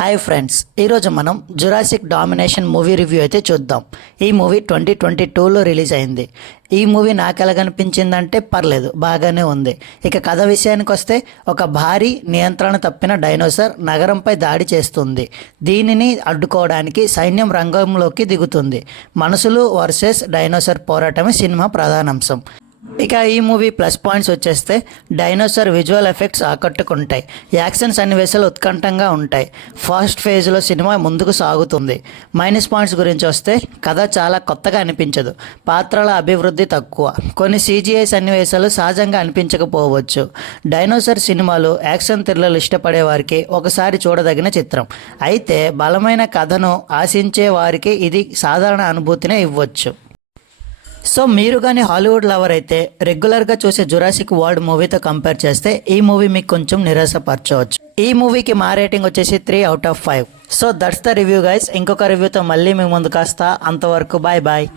Hi friends, ఈరోజు మనం Jurassic domination movie review అయితే చూద్దాం. ఈ మూవీ 2022లో రిలీజ్ అయింది. ఈ మూవీ నాకు ఎలాగనిపించిందంటే పర్లేదు, బాగానే ఉంది. ఇక కథ విషయానికి వస్తే, ఒక భారీ నియంత్రణ తప్పిన డైనోసార్ నగరంపై దాడి చేస్తుంది. దీనిని అడ్డుకోవడానికి సైన్యం రంగంలోకి దిగుతుంది. మనుషులు వర్సెస్ డైనోసార్ పోరాటమే సినిమా ప్రధానాంశం. ఇక ఈ మూవీ ప్లస్ పాయింట్స్ వచ్చేస్తే, డైనోసార్ విజువల్ ఎఫెక్ట్స్ ఆకట్టుకుంటాయి. యాక్షన్ సన్నివేశాలు ఉత్కంఠంగా ఉంటాయి. ఫస్ట్ ఫేజ్లో సినిమా ముందుకు సాగుతుంది. మైనస్ పాయింట్స్ గురించి వస్తే, కథ చాలా కొత్తగా అనిపించదు. పాత్రల అభివృద్ధి తక్కువ. కొన్ని CGI సన్నివేశాలు సహజంగా అనిపించకపోవచ్చు. డైనోసార్ సినిమాలు, యాక్షన్ థ్రిల్లర్లు ఇష్టపడే వారికి ఒకసారి చూడదగిన చిత్రం. అయితే బలమైన కథను ఆశించే వారికి ఇది సాధారణ అనుభూతినే ఇవ్వచ్చు. సో మీరు కానీ హాలీవుడ్ లవర్ అయితే రెగ్యులర్గా చూసే జురాసిక్ వరల్డ్ మూవీతో కంపేర్ చేస్తే ఈ మూవీ మీకు కొంచెం నిరాశపరచవచ్చు. ఈ మూవీకి మా రేటింగ్ వచ్చేసి 3/5. So that's the review guys. ఇంకొక రివ్యూతో మళ్ళీ మీ ముందుకు వస్తా. అంతవరకు బాయ్ బాయ్.